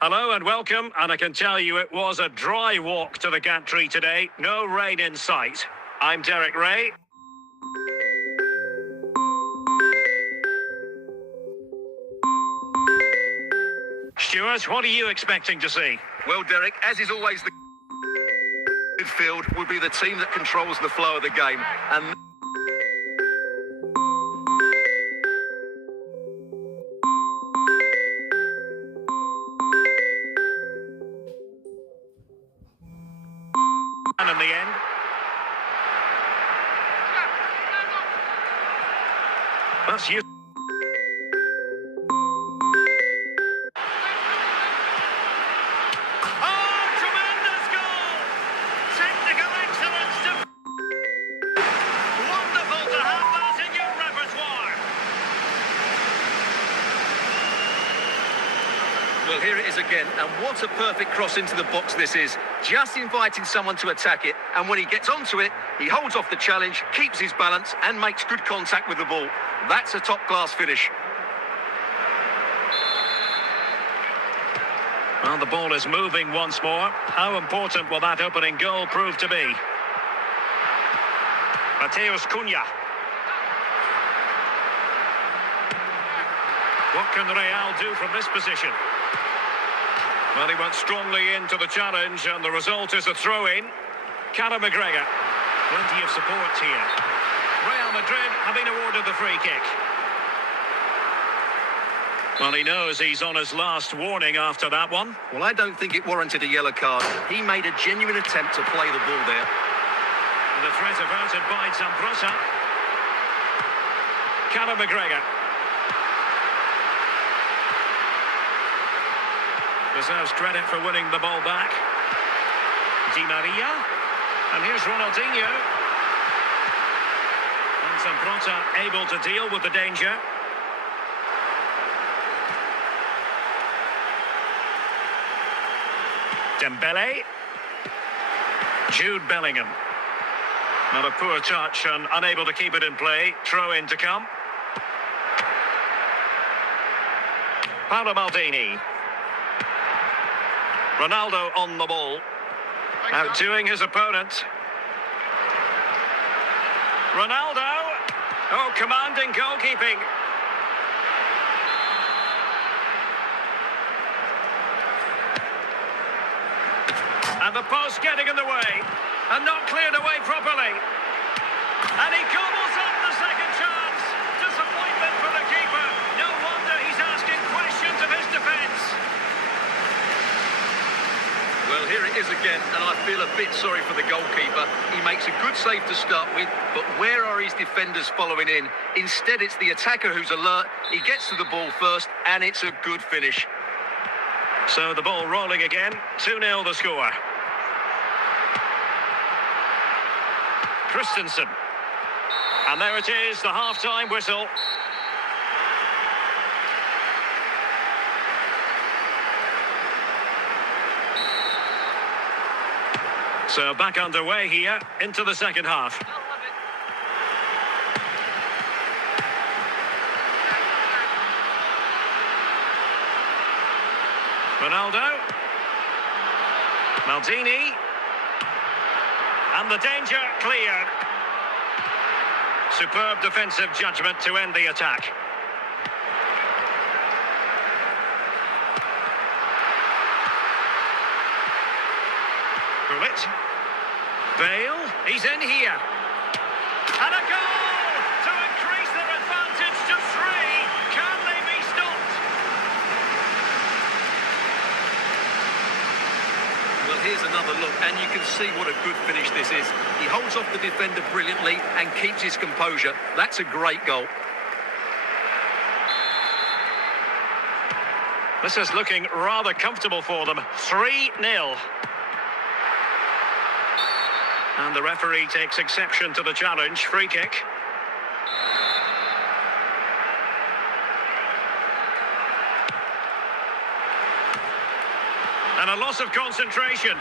Hello and welcome, and I can tell you it was a dry walk to the gantry today. No rain in sight. I'm Derek Ray. Stuart, what are you expecting to see? Well, Derek, as is always the midfield will be the team that controls the flow of the game. And And in the end, that's you. Oh, tremendous goal! Technical excellence. Wonderful to have that in your repertoire. well, here it is again. And what a perfect cross into the box this is. Just inviting someone to attack it. And when he gets onto it, he holds off the challenge, keeps his balance and makes good contact with the ball. That's a top-class finish. Well, the ball is moving once more. How important will that opening goal prove to be? Mateus Cunha. What can Real do from this position? Well, he went strongly into the challenge, and the result is a throw-in. Callum McGregor. Plenty of support here. Real Madrid have been awarded the free kick. Well, he knows he's on his last warning after that one. Well, I don't think it warranted a yellow card. He made a genuine attempt to play the ball there. The threat averted by Zambrotta. Callum McGregor. Deserves credit for winning the ball back. Di Maria. And here's Ronaldinho. And Zambrotta able to deal with the danger. Dembele. Jude Bellingham. Not a poor touch and unable to keep it in play. Throw in to come. Paolo Maldini. Ronaldo on the ball. Outdoing his opponent. Ronaldo. Oh, commanding goalkeeping. And the post getting in the way. And not cleared away properly. And he gobbles up the second chance. Disappointment for the keeper. No wonder he's asking questions of his defence. Well, here it is again, and I feel a bit sorry for the goalkeeper. He makes a good save to start with, but where are his defenders following in? Instead, it's the attacker who's alert. He gets to the ball first, and it's a good finish. So the ball rolling again. 2-0 the score. Christensen. And there it is, the half-time whistle. So back underway here into the second half. Ronaldo. Maldini. And the danger cleared. Superb defensive judgment to end the attack. It. Bale, he's in here. And a goal to increase their advantage to 3. Can they be stopped? Well, here's another look, and you can see what a good finish this is. He holds off the defender brilliantly and keeps his composure. That's a great goal. This is looking rather comfortable for them. 3-0. And the referee takes exception to the challenge. Free kick. And a loss of concentration.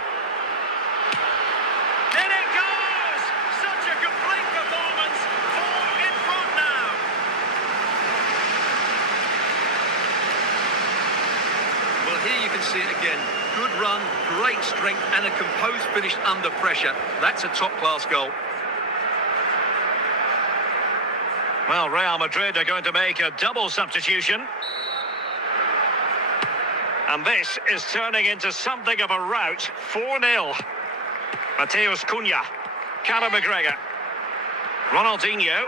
In it goes! Such a complete performance. 4 in front now. Well, here you can see it again. Good run, great strength, and a composed finish under pressure. That's a top-class goal. Well, Real Madrid are going to make a double substitution. And this is turning into something of a rout. 4-0. Mateus Cunha. Conor McGregor. Ronaldinho.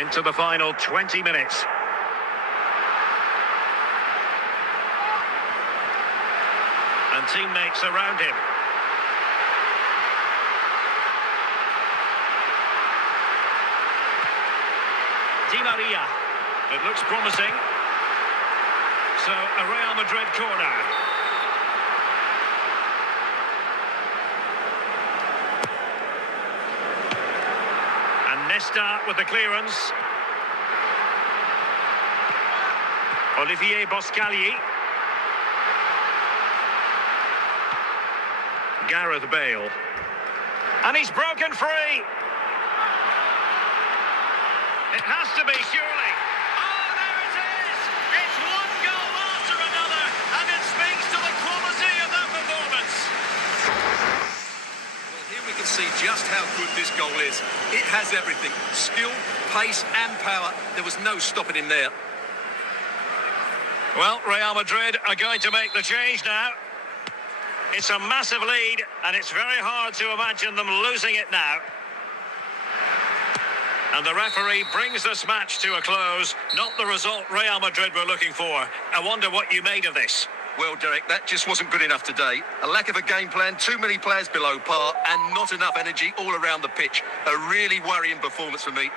Into the final 20 minutes. And teammates around him. Di Maria. It looks promising. So, a Real Madrid corner. And Nesta with the clearance. Olivier Boscagli. Gareth Bale. And he's broken free. It has to be, surely. Oh, there it is! It's one goal after another, and it speaks to the quality of that performance. Well, here we can see just how good this goal is. It has everything. Skill, pace and power. There was no stopping him there. Well, Real Madrid are going to make the change now. It's a massive lead, and it's very hard to imagine them losing it now. And the referee brings this match to a close. Not the result Real Madrid were looking for. I wonder what you made of this. Well, Derek, that just wasn't good enough today. A lack of a game plan, too many players below par, and not enough energy all around the pitch. A really worrying performance for me.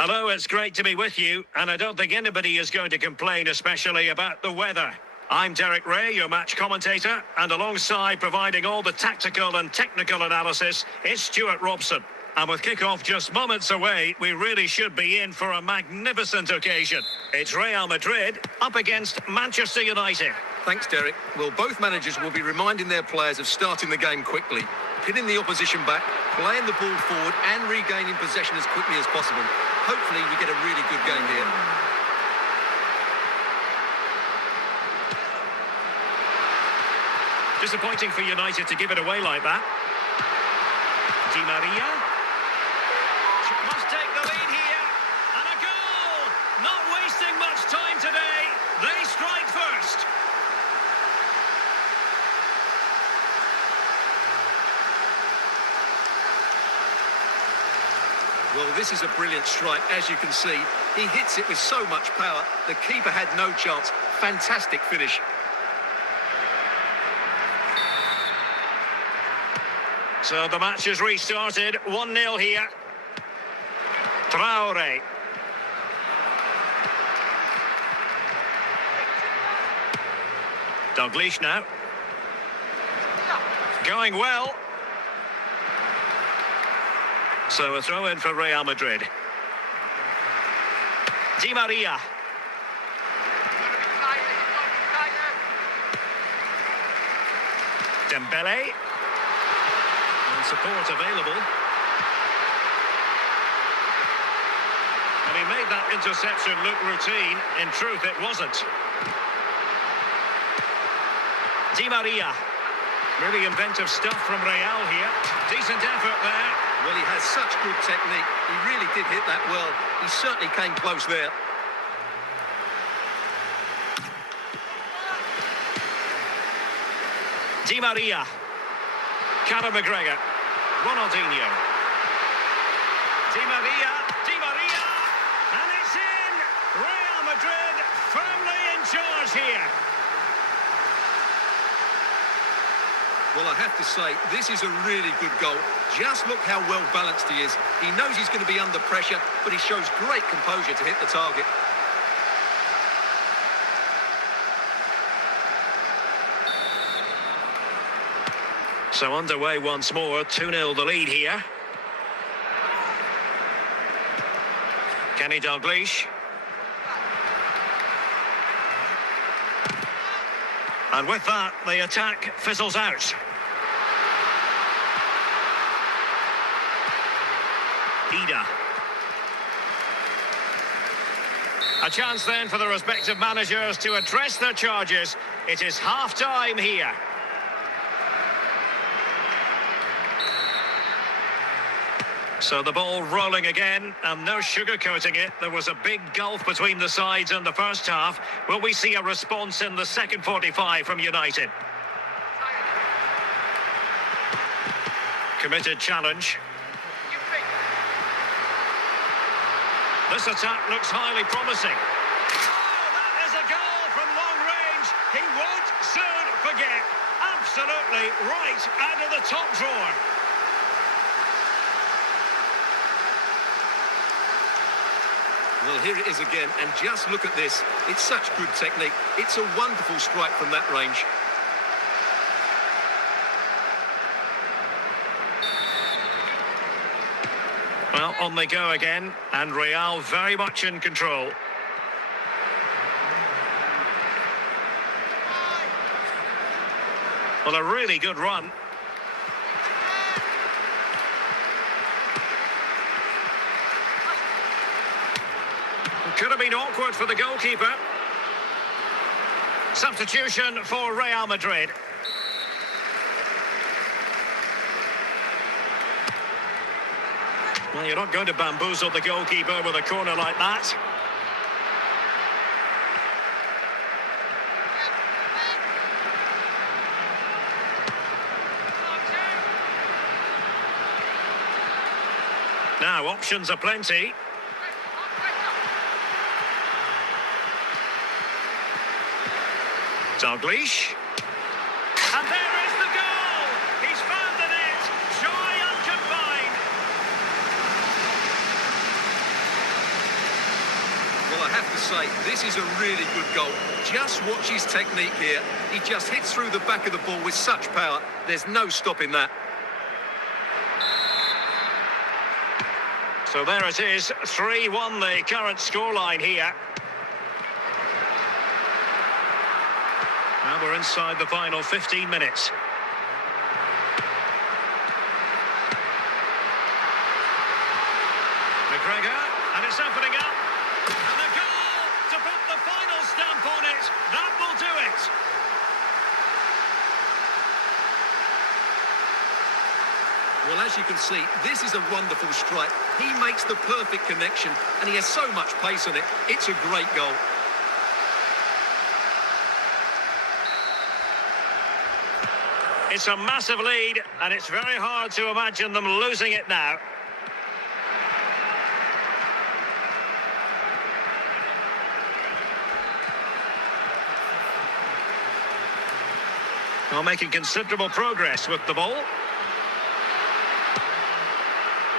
Hello, it's great to be with you, and I don't think anybody is going to complain, especially about the weather. I'm Derek Ray, your match commentator, and alongside providing all the tactical and technical analysis, it's Stuart Robson. And with kick-off just moments away, we really should be in for a magnificent occasion. It's Real Madrid up against Manchester United. Thanks, Derek. Well, both managers will be reminding their players of starting the game quickly, pinning the opposition back, playing the ball forward and regaining possession as quickly as possible. Hopefully we get a really good game here. Disappointing for United to give it away like that. Di Maria. Must take the lead here. And a goal! Not wasting much time today. They strike first. Well, this is a brilliant strike, as you can see. He hits it with so much power. The keeper had no chance. Fantastic finish. So the match has restarted. 1-0 here. Traore. Dalglish now. Going well. So a throw in for Real Madrid. Di Maria. Dembele. And support available. And he made that interception look routine. In truth, it wasn't. Di Maria. Really inventive stuff from Real here. Decent effort there. Well, he has such good technique. He really did hit that well. He certainly came close there. Di Maria. Conor McGregor. Ronaldinho. Di Maria. Di Maria. Madrid firmly in charge here. Well, I have to say, this is a really good goal. Just look how well balanced he is. He knows he's going to be under pressure, but he shows great composure to hit the target. So underway once more, 2-0 the lead here. Kenny Dalglish. And with that, the attack fizzles out. Ida. A chance then for the respective managers to address their charges. It is half-time here. So the ball rolling again, and no sugarcoating it. There was a big gulf between the sides in the first half. Will we see a response in the second 45 from United? Committed challenge. This attack looks highly promising. Oh, that is a goal from long range. He won't soon forget. Absolutely right out of the top drawer. Well, here it is again, and just look at this. It's such good technique. It's a wonderful strike from that range. Well, on they go again, and Real very much in control. Well, a really good run. Could have been awkward for the goalkeeper. Substitution for Real Madrid. Well, you're not going to bamboozle the goalkeeper with a corner like that. Now, options are plenty. Dalglish. And there is the goal! He's found the net! Joy unconfined! Well, I have to say, this is a really good goal. Just watch his technique here. He just hits through the back of the ball with such power. There's no stopping that. So there it is, 3-1 the current scoreline here. Now we're inside the final 15 minutes. McGregor, and it's opening up. And a goal to put the final stamp on it. That will do it. Well, as you can see, this is a wonderful strike. He makes the perfect connection, and he has so much pace on it. It's a great goal. It's a massive lead, and it's very hard to imagine them losing it now. Well, making considerable progress with the ball.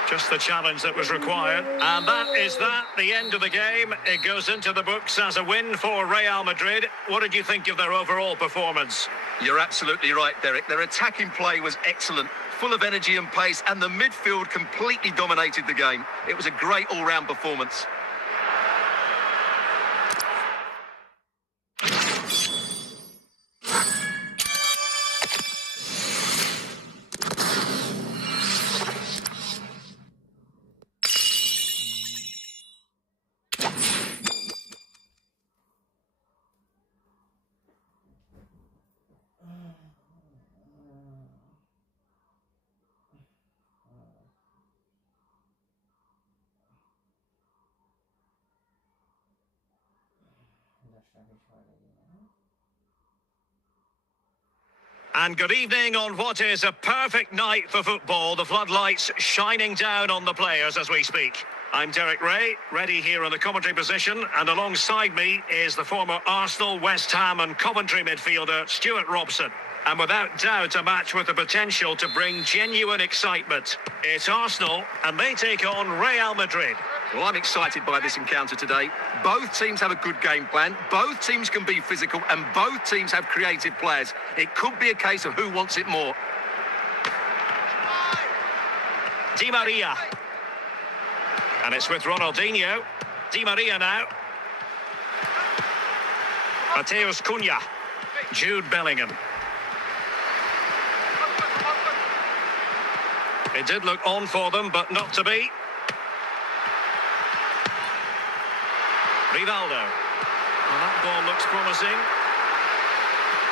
Just the challenge that was required. And that is that, the end of the game. It goes into the books as a win for Real Madrid. What did you think of their overall performance? You're absolutely right, Derek. Their attacking play was excellent, full of energy and pace, and the midfield completely dominated the game. It was a great all-round performance. And good evening on what is a perfect night for football. The floodlights shining down on the players as we speak. I'm Derek Ray, ready here in the commentary position, and alongside me is the former Arsenal, West Ham and Coventry midfielder, Stuart Robson. And without doubt, a match with the potential to bring genuine excitement. It's Arsenal, and they take on Real Madrid. Well, I'm excited by this encounter today. Both teams have a good game plan, both teams can be physical, and both teams have creative players. It could be a case of who wants it more. Di Maria. And it's with Ronaldinho. Di Maria now. Mateus Cunha. Jude Bellingham. It did look on for them, but not to be. Rivaldo. Well, that ball looks promising.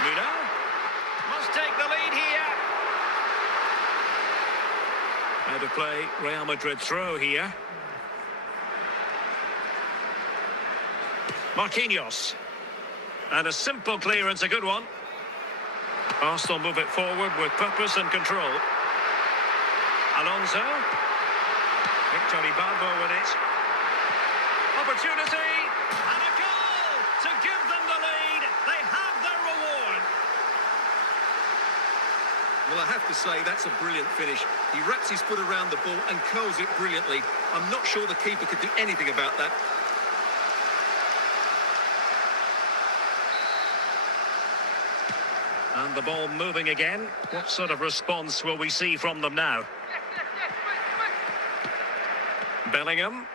Muno must take the lead here. Out of play, Real Madrid throw here. Marquinhos. And a simple clearance, a good one. Arsenal move it forward with purpose and control. Alonso. Victor Ibarbo with it. Opportunity. And a goal to give them the lead. They have their reward. Well, I have to say, that's a brilliant finish. He wraps his foot around the ball and curls it brilliantly. I'm not sure the keeper could do anything about that. And the ball moving again. What sort of response will we see from them now? Bellingham.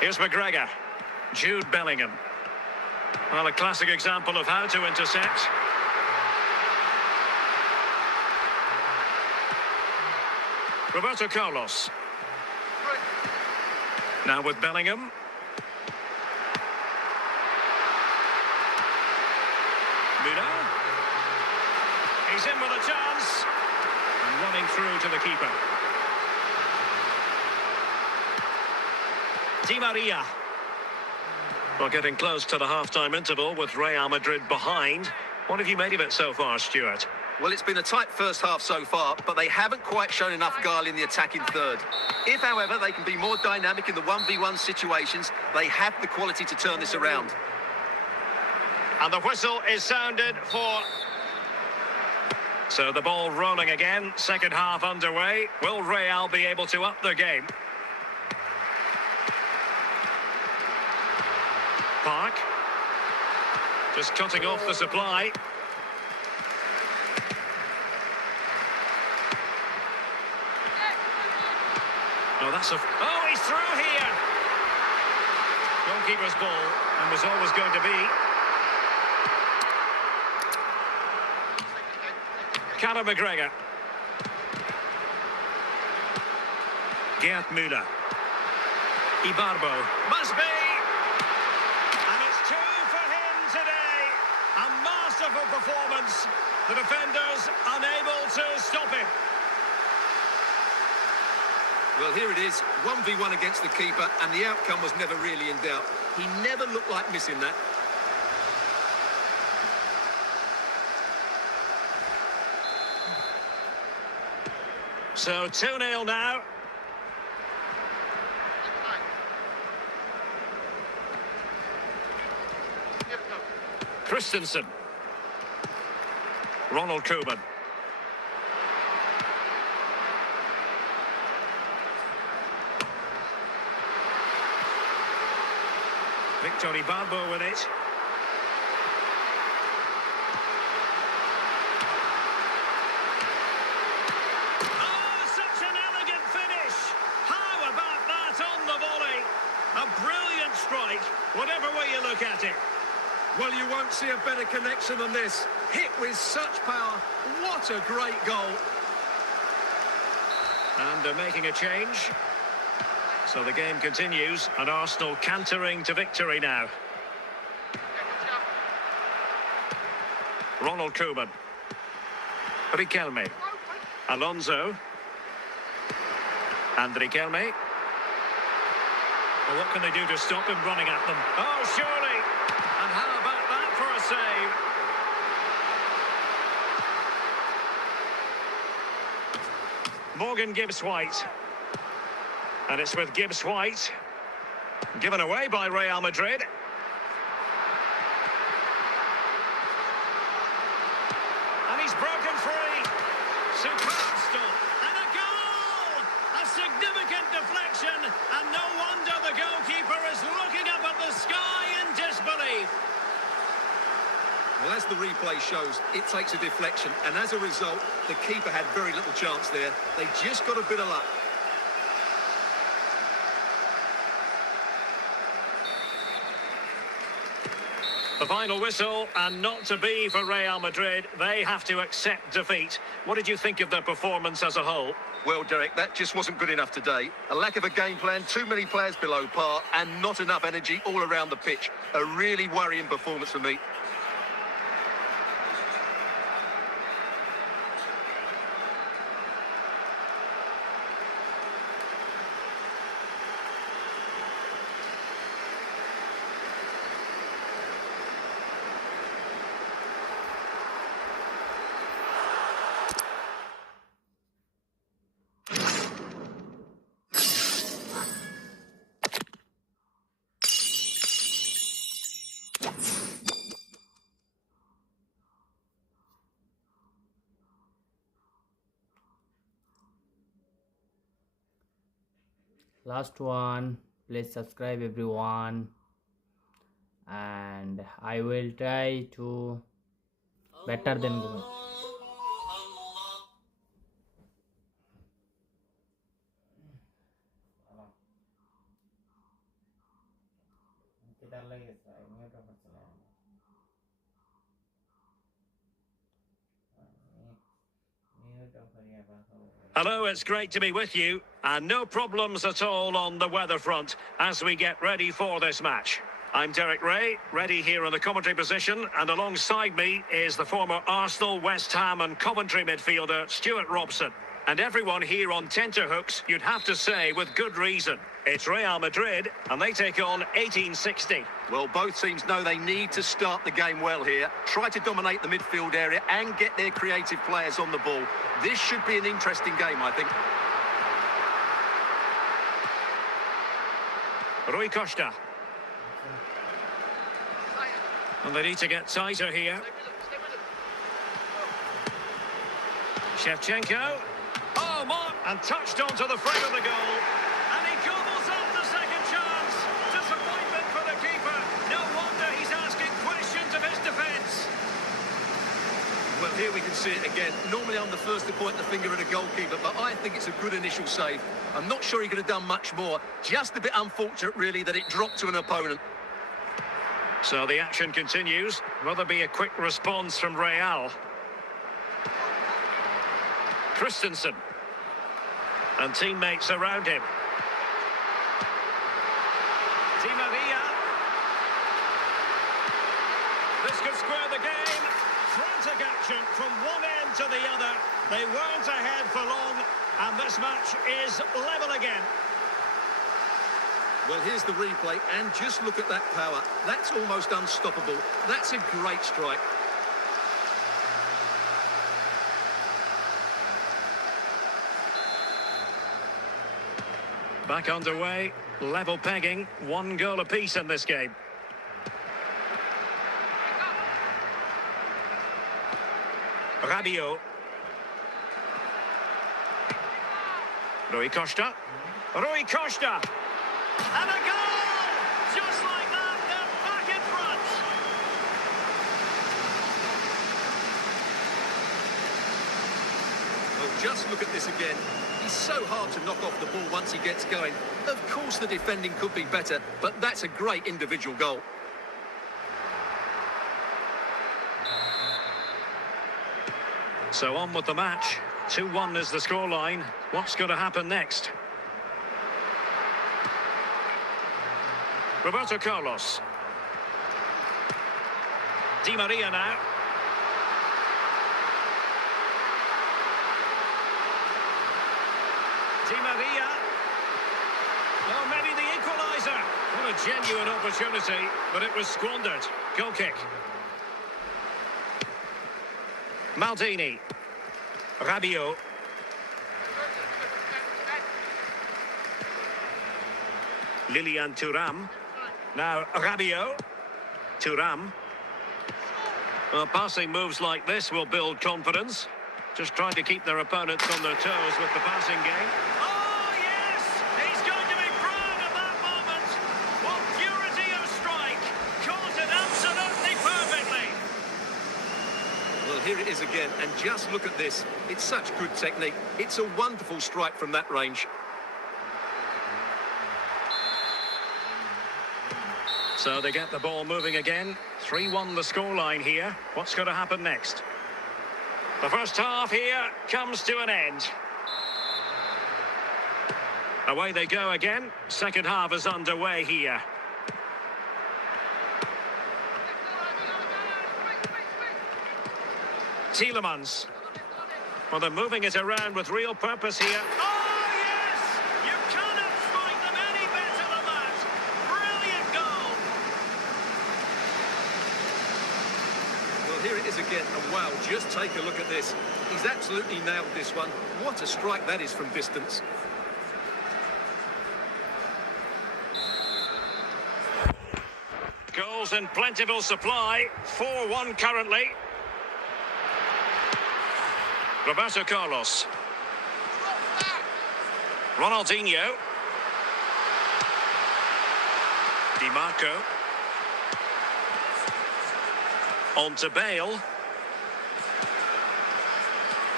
Here's McGregor. Jude Bellingham. Well, a classic example of how to intercept. Roberto Carlos. Now with Bellingham. Muno. He's in with a chance. And running through to the keeper. Di Maria. Well, getting close to the half-time interval with Real Madrid behind. What have you made of it so far, Stuart? Well, it's been a tight first half so far, but they haven't quite shown enough guile in the attacking third. If, however, they can be more dynamic in the 1v1 situations, they have the quality to turn this around. And the whistle is sounded for... So the ball rolling again, second half underway. Will Real be able to up their game? Park. Just cutting off the supply. Oh, that's a... Oh, he's through here! Goalkeeper's ball, and was always going to be. Conor McGregor. Gerd Müller. Ibarbo. Must be! And it's two for him today. A masterful performance. The defenders unable to stop him. Well, here it is, 1v1 against the keeper, and the outcome was never really in doubt. He never looked like missing that. So 2-0 now. Christensen. Ronald Koeman. Victor Ibarbo with it. Oh, such an elegant finish. How about that on the volley? A brilliant strike, whatever way you look at it. Well, you won't see a better connection than this. Hit with such power. What a great goal. And they're making a change. So the game continues, and Arsenal cantering to victory now. Ronald Koeman. Riquelme. Alonso. And Riquelme. Well, what can they do to stop him running at them? Oh, surely! And how about that for a save? Morgan Gibbs-White. And it's with Gibbs White. Given away by Real Madrid. And he's broken free. Superb stop. And a goal! A significant deflection. And no wonder the goalkeeper is looking up at the sky in disbelief. Well, as the replay shows, it takes a deflection. And as a result, the keeper had very little chance there. They just got a bit of luck. The final whistle, and not to be for Real Madrid. They have to accept defeat. What did you think of their performance as a whole? Well, Derek, that just wasn't good enough today. A lack of a game plan, too many players below par, and not enough energy all around the pitch. A really worrying performance for me. Last one, please subscribe everyone, and I will try to better than goal. Hello, it's great to be with you, and no problems at all on the weather front as we get ready for this match. I'm Derek Ray, ready here in the commentary position, and alongside me is the former Arsenal, West Ham and Coventry midfielder Stuart Robson. And everyone here on tenterhooks, you'd have to say with good reason. It's Real Madrid, and they take on 1860. Well, both teams know they need to start the game well here, try to dominate the midfield area and get their creative players on the ball. This should be an interesting game, I think. Rui Costa. And they need to get tighter here. Shevchenko. Oh, Mark! And touched onto the frame of the goal. And he gobbles up the second chance. Disappointment for the keeper. No wonder he's asking questions of his defence. Well, here we can see it again. Normally I'm the first to point the finger at a goalkeeper, but I think it's a good initial save. I'm not sure he could have done much more. Just a bit unfortunate, really, that it dropped to an opponent. So the action continues. Will there be a quick response from Real? Christensen. And teammates around him. Di Maria. This could square the game. Frantic action from one end to the other. They weren't ahead for long, and this match is level again. Well, here's the replay, and just look at that power. That's almost unstoppable. That's a great strike. Back underway, level pegging, 1 goal apiece in this game. Rabiot. Rui Costa. Rui Costa. And a goal! Just like that, they're back in front. Well, just look at this again. He's so hard to knock off the ball once he gets going. Of course the defending could be better, but that's a great individual goal. So on with the match. 2-1 is the scoreline. What's going to happen next? Roberto Carlos. Di Maria now. Di Maria. Oh, maybe the equaliser. What a genuine opportunity, but it was squandered. Goal kick. Maldini. Rabiot. Lilian Thuram. Now Rabiot. Thuram. Well, passing moves like this will build confidence. Just trying to keep their opponents on their toes with the passing game. Oh, yes! He's going to be proud of that moment. What purity of strike. Caught it absolutely perfectly. Well, here it is again, and just look at this. It's such good technique. It's a wonderful strike from that range. So they get the ball moving again. 3-1 the scoreline here. What's going to happen next? The first half here comes to an end. Away they go again. Second half is underway here. Tielemans. Well, they're moving it around with real purpose here. Oh, yes! You cannot strike them any better than that. Brilliant goal. Well, here it is again, and wow, just take a look at this. He's absolutely nailed this one. What a strike that is from distance. Goals in plentiful supply. 4-1 currently. Roberto Carlos. Ronaldinho. Di Marco. On to Bale.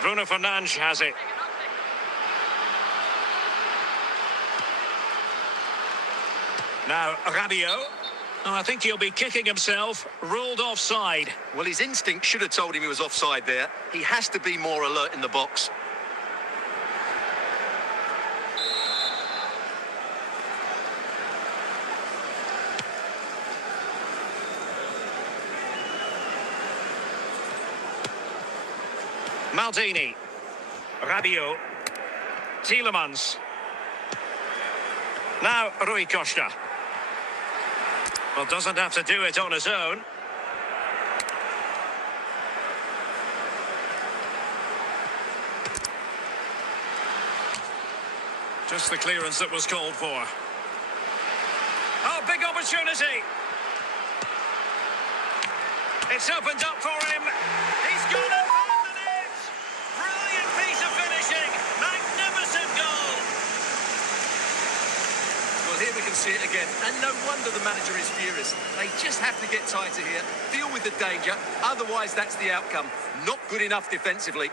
Bruno Fernandes has it. Now Rabiot. Oh, I think he'll be kicking himself. Ruled offside. Well, his instinct should have told him he was offside there. He has to be more alert in the box. Maldini. Rabiot. Tielemans. Now Rui Costa. Well, doesn't have to do it on his own. Just the clearance that was called for. Oh, big opportunity. It's opened up for him. He's gone and found the net. Brilliant piece of finishing. Magnificent goal. Well, here we can see it again, and no wonder the manager is furious. They just have to get tighter here, deal with the danger, otherwise that's the outcome. Not good enough defensively.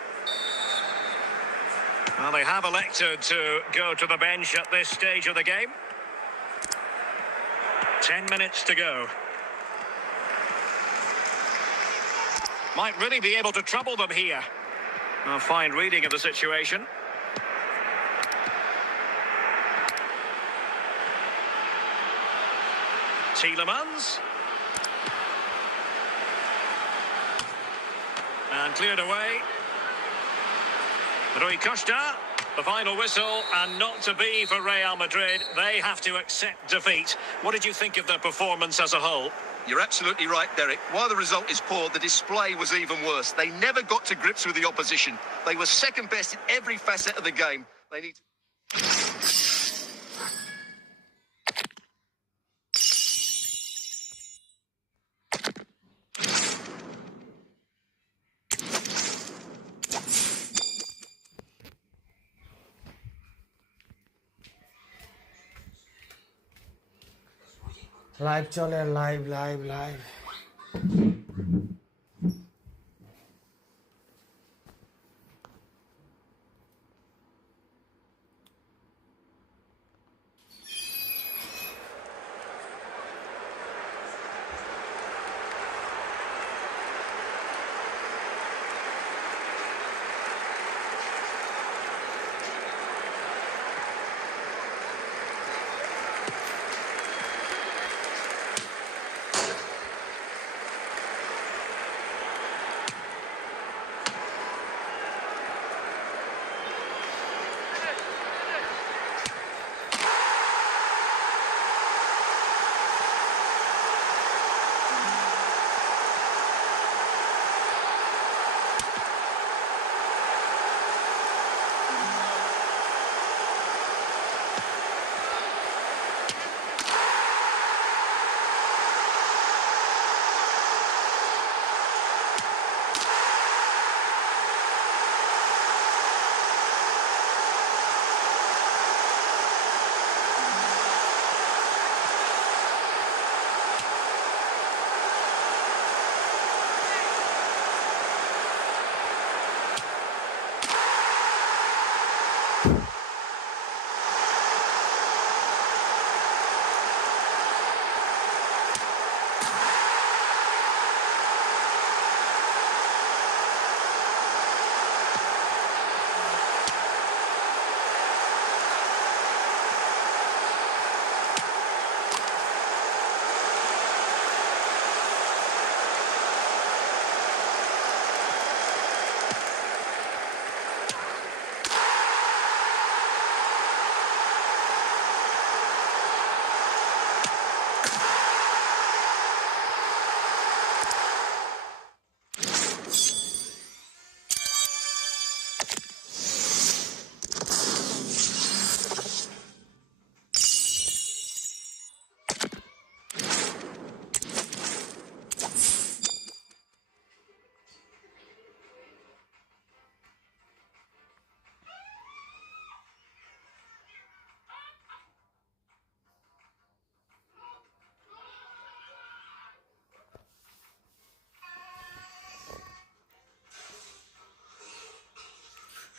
Well, they have elected to go to the bench at this stage of the game. 10 minutes to go. Might really be able to trouble them here. A fine reading of the situation. Tielemans. And cleared away. Rui Costa, the final whistle, and not to be for Real Madrid. They have to accept defeat. What did you think of their performance as a whole? You're absolutely right, Derek. While the result is poor, the display was even worse. They never got to grips with the opposition. They were second best in every facet of the game. They need live চলে live live live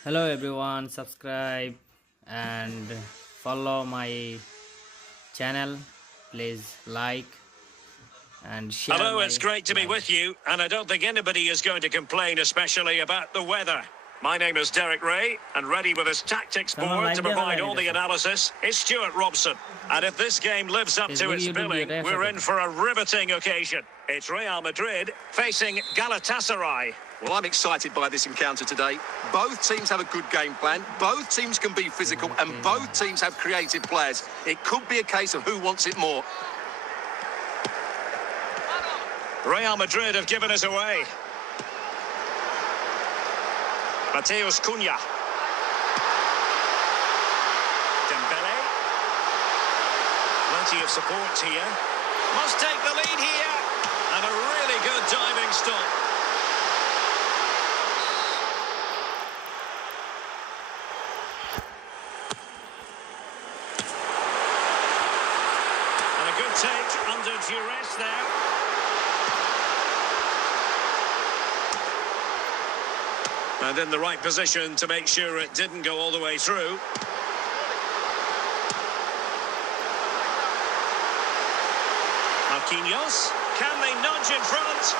Hello everyone, subscribe and follow my channel. Please like and share Hello, my it's great to be live. with you, and I don't think anybody is going to complain, especially about the weather. My name is Derek Ray, and ready with his tactics Come on, board like to them, provide like all the them. analysis is Stuart Robson. And if this game lives up to Facebook, its YouTube, billing, YouTube, we're Facebook. in for a riveting occasion. It's Real Madrid facing Galatasaray. Well, I'm excited by this encounter today. Both teams have a good game plan. Both teams can be physical, and both teams have creative players. It could be a case of who wants it more. Real Madrid have given us away. Mateus Cunha. Dembele. Plenty of support here. Must take the lead here. And a really good diving stop. And a good take under duress there. And in the right position to make sure it didn't go all the way through. Marquinhos, can they nudge in front?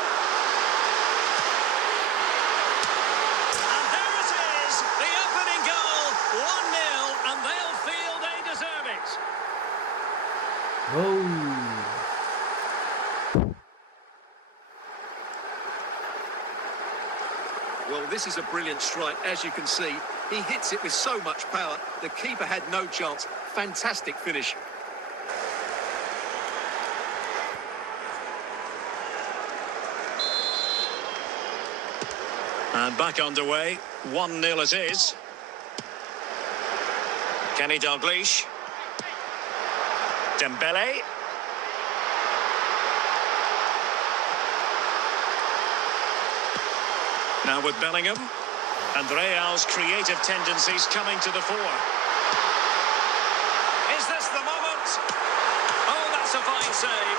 And there it is, the opening goal, 1-0, and they'll feel they deserve it. Oh, Well, this is a brilliant strike, as you can see. He hits it with so much power. The keeper had no chance. Fantastic finish. And back underway, 1-0 it is. Kenny Dalglish. Dembele. Now with Bellingham. And Real's creative tendencies coming to the fore. Is this the moment? Oh, that's a fine save.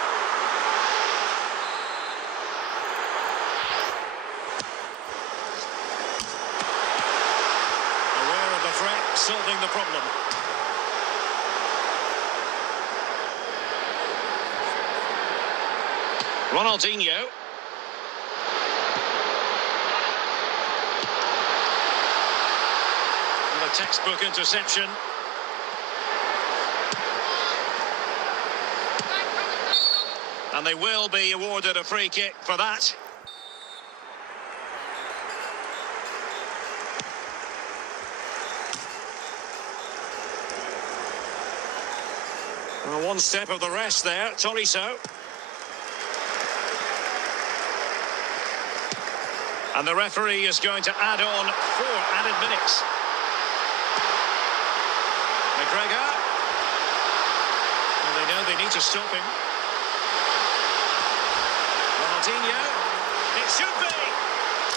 Aware of the threat, solving the problem. Ronaldinho. And a textbook interception. And they will be awarded a free kick for that. Well, one step of the rest there, Tolisso. And the referee is going to add on 4 added minutes. McGregor. And they know they need to stop him. Ronaldinho. It should be.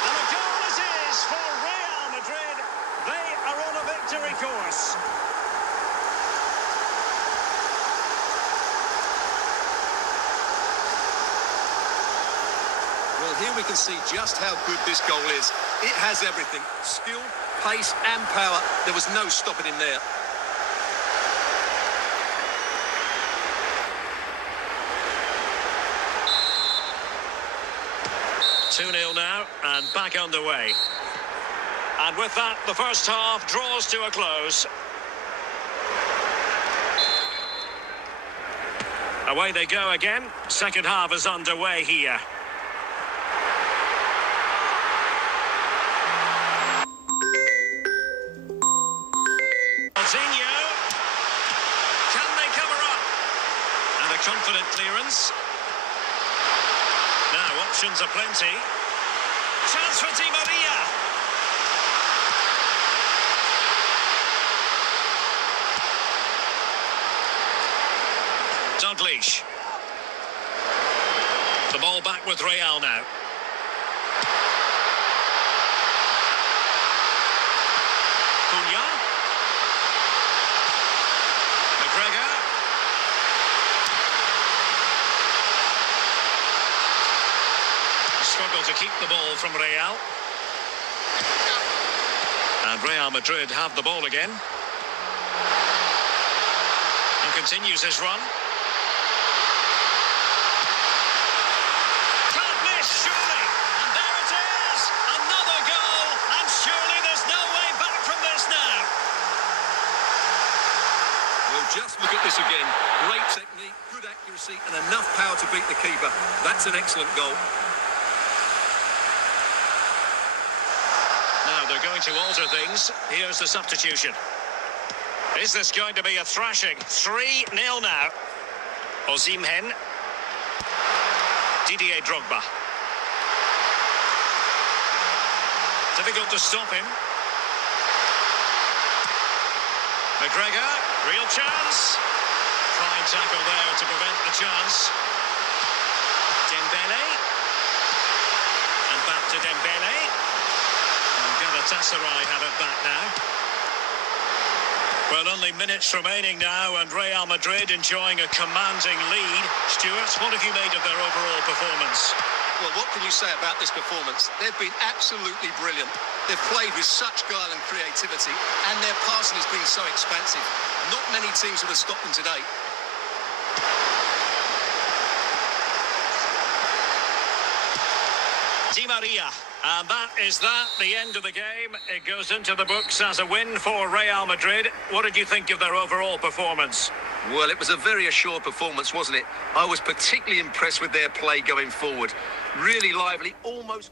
And a goal it is for Real Madrid. They are on a victory course. Well, here we can see just how good this goal is. It has everything. Skill, pace and power. There was no stopping him there. Two 2-0 now and back underway. And with that, the first half draws to a close. Away they go again. Second half is underway here. Coutinho. Can they cover up? And a confident clearance. Now options are plenty. Chance for Di Maria. Dalglish. The ball back with Real now. Cunha. McGregor. Struggle to keep the ball from Real. And And Real Madrid have the ball again. And continues his run. Can't miss, surely. And there it is. Another goal. And surely there's no way back from this now. Well, just look at this again. Great technique, good accuracy, and enough power to beat the keeper. That's an excellent goal. Now they're going to alter things. Here's the substitution. Is this going to be a thrashing? 3-0 now. Osimhen. Didier Drogba. Difficult to stop him. McGregor, real chance. Fine tackle there to prevent the chance. Dembele. And back to Dembele. And Galatasaray have it back now. Well, only minutes remaining now, and Real Madrid enjoying a commanding lead. Stuart, what have you made of their overall performance? Well, what can you say about this performance? They've been absolutely brilliant. They've played with such guile and creativity, and their passing has been so expansive. Not many teams would have stopped them today. Di Maria, and that is the end of the game. It goes into the books as a win for Real Madrid. What did you think of their overall performance? Well, it was a very assured performance, wasn't it? I was particularly impressed with their play going forward. Really lively, almost...